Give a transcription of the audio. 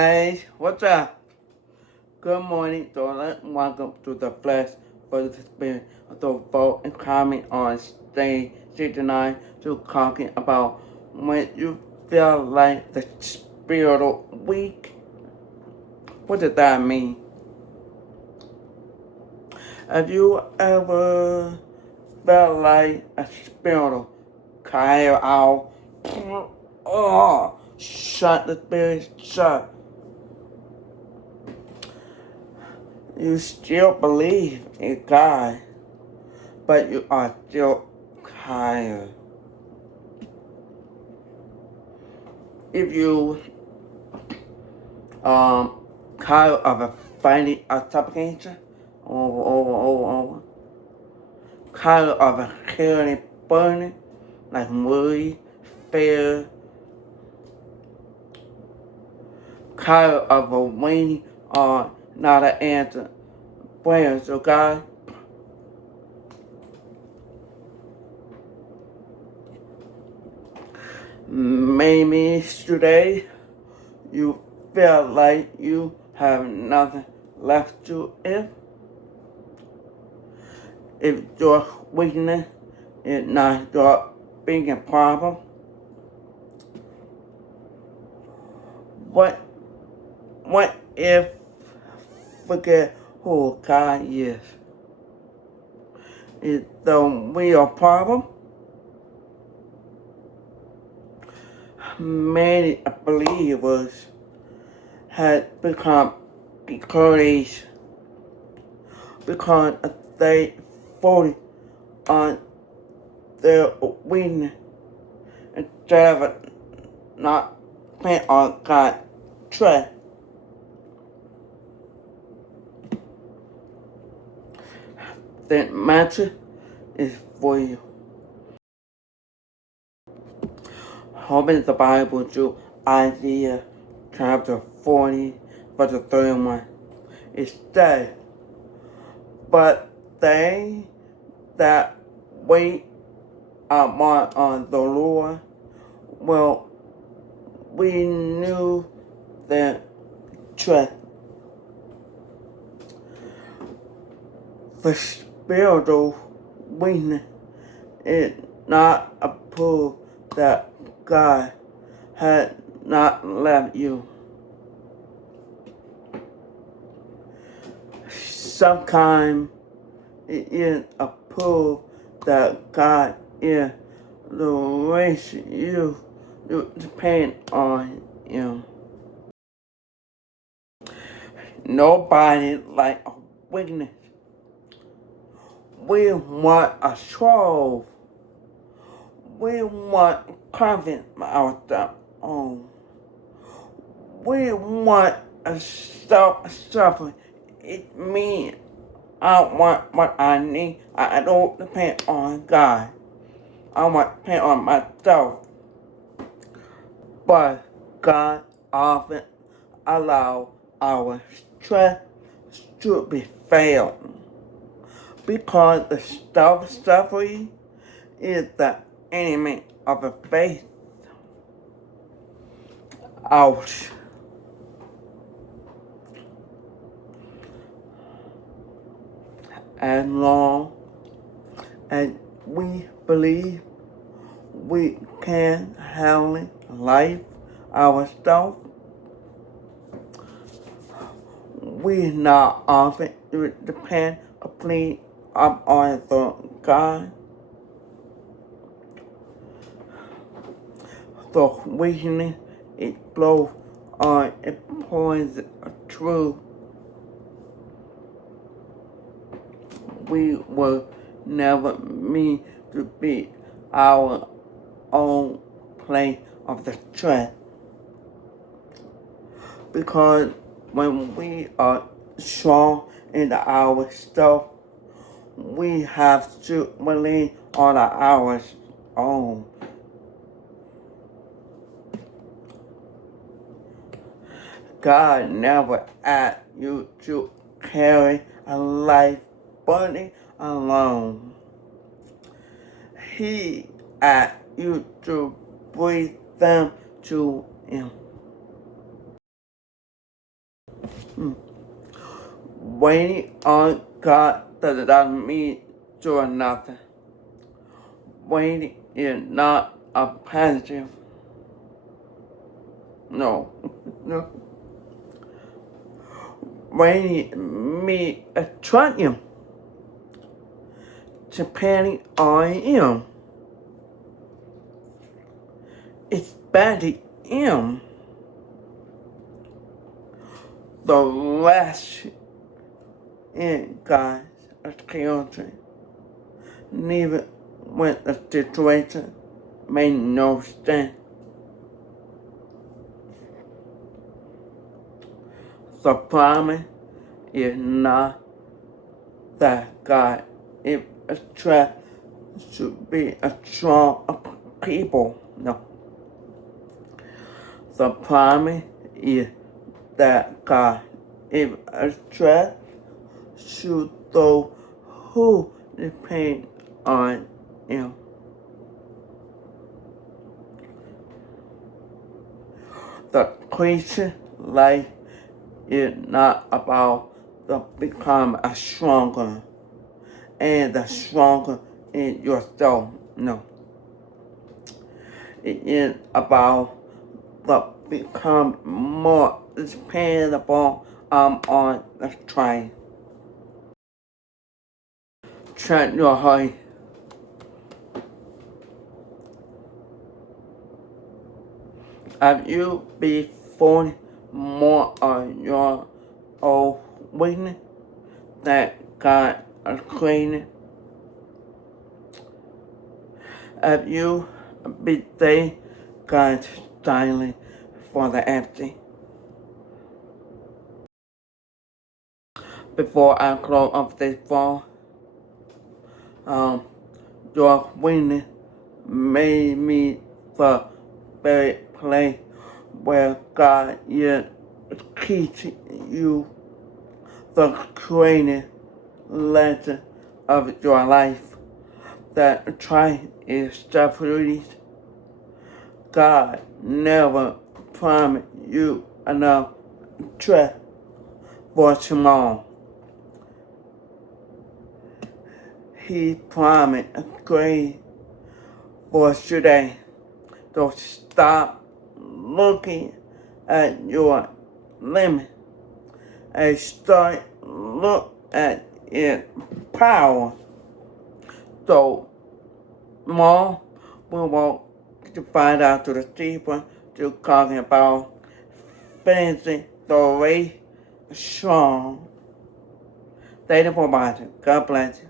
Hey, what's up? Good morning, darling. Welcome to the Flash for the Spirit. So vote and comment on stage 69 to talking about when you feel like the spiritual weak. What does that mean? Have you ever felt like a spiritual cry out? Oh, shut the spirit shut. You still believe in God, but you are still tired. If you tired of a finding a supplication over, tired of a carrying burning like worry, fear, tired of a waiting on not an answer prayers to God. Maybe today you feel like you have nothing left to give. If your weakness is not your biggest problem, what if forget who God is? Is the real problem? Many believers had become discouraged because they focused on their weakness instead of not paying on God's trust. That matter is for you. Open the Bible to Isaiah chapter 40, verse 31. It says, but they that wait on the Lord will renew their strength. The spiritual weakness is not a proof that God had not left you. Sometimes it is a proof that God is the reason you depend on Him. Nobody like a weakness. We want a strong. We want confidence ourselves on. We want a self-suffering. It means I want what I need. I don't depend on God. I want to depend on myself. But God often allows our strength to be failed. Because the self-suffering is the enemy of the faith. Ouch. As long as we believe we can handle life ourselves, we not often depend completely on the God. The weakness is both on a point true. We will never mean to be our own place of the strength. Because when we are strong in our stuff, we have to rely on our own. God never asked you to carry a life burden alone. He asked you to bring them to Him. Waiting on God doesn't mean doing nothing. Waiting is not a passive. No. No. Waiting means trusting Him, depending on Him, expecting Him. The rest in God's children, even when the situation may no sense. The promise is not that God is trying to be a strong people. No. The promise is that God is trying to those who depend on Him. The Christian life is not about the become a stronger and the stronger in yourself. No. It is about the become more dependable on the train. Trust your heart. Have you been focusing more on your own weakness that God is creating? Have you been saying God's silent for the empty? Before I close up this phone, your weakness made me the very place where God is teaching you the creating lesson of your life. That try is separate. God never promised you enough trust for tomorrow. He promised grace for today. So stop looking at your limit and start look at its power. So tomorrow we will to find out to the deeper to talking about finishing the race strong. Thank you for watching. God bless you.